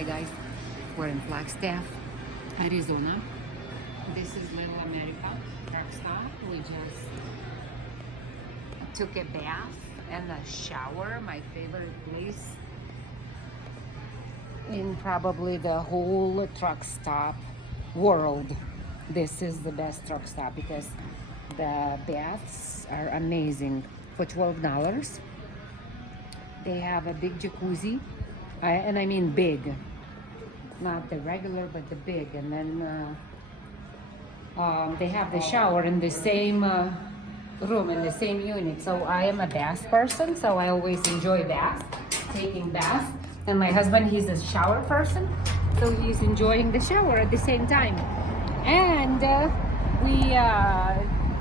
Hi guys, we're in Flagstaff, Arizona. This is Little America truck stop. We just took a bath and a shower. My favorite place in probably the whole truck stop world. This is the best truck stop because the baths are amazing for $12. They have a big jacuzzi, and I mean big, not the regular but the big, and then they have the shower in the same room, in the same unit. So I am a bath person, so I always enjoy bath, taking bath. And my husband, he's a shower person, so he's enjoying the shower at the same time. And we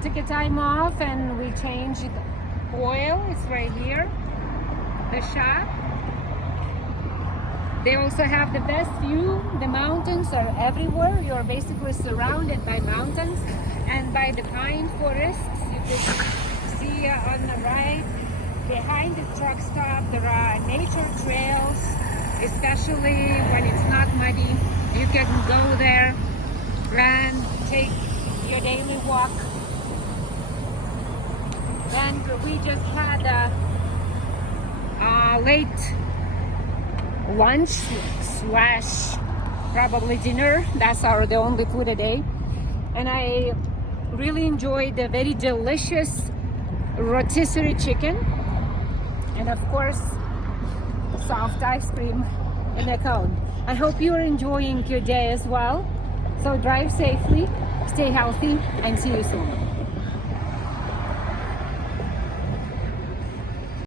took a time off and we changed oil. It's right here, the shop. They also have the best view. The mountains are everywhere. You're basically surrounded by mountains and by the pine forests. You can see on the right, behind the truck stop, there are nature trails, especially when it's not muddy. You can go there, run, take your daily walk. And we just had a late lunch slash probably dinner. That's the only food a day. And I really enjoyed the very delicious rotisserie chicken, and of course soft ice cream in a cone. I hope you're enjoying your day as well. So drive safely, stay healthy, and see you soon.